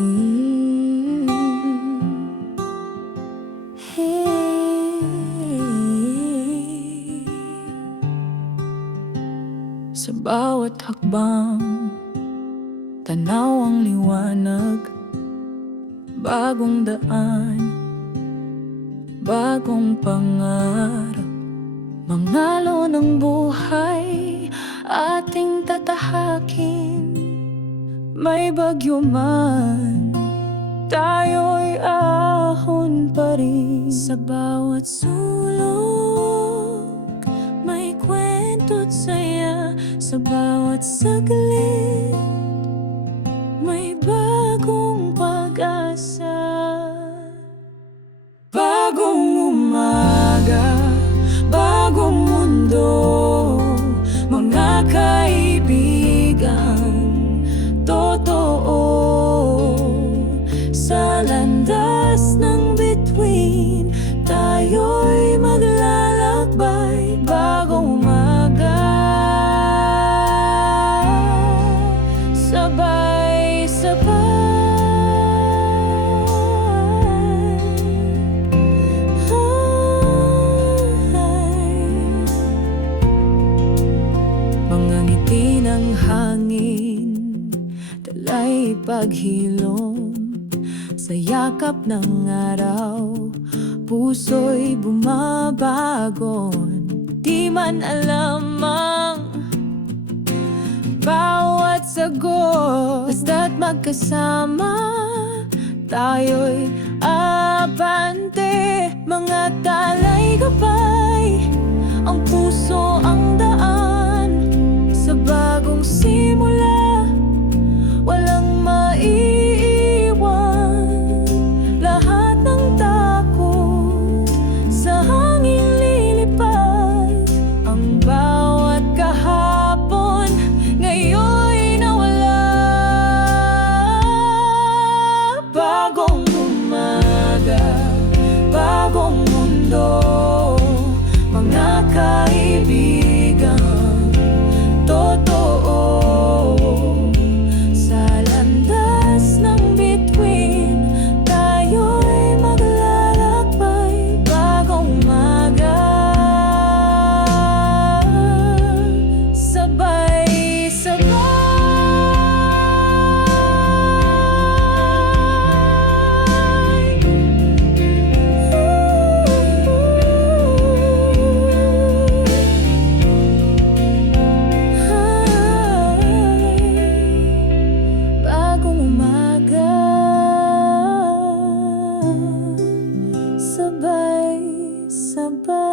Mm. Hey. Sa bawat hakbang, tanaw ang liwanag, bagong daan, bagong pangarap. Mangalo ng buhay, ating tatahakin. May bagyo man, tayo'y ahon pa rin. Sa bawat sulok, may kwento't saya. Sa bawat saglit, may bagong pag-asa. Bagong umaga, bagong mundo, mga kaibigan totoo. Sa landas ng bituin, tayo'y maglalakbay. Bagong umaga, ng hangin, dala'y paghilom. Sa yakap ng araw, puso'y bumabagon. Di man alam ang bawat sagot, basta't magkasama, tayo'y abante. Mga talay gabay, ang puso ang daan. Sa bagong simula, walang maiiwan. Lahat ng takot sa hangin lilipad. Ang bawat kahapon ngayon'y nawala. Bagong umaga, bagong mundo, mga kaibigan totoo. Sa landas ng bituin, tayo'y maglalakbay. Bagong umaga, sabay-sabay. Sabay-sabay.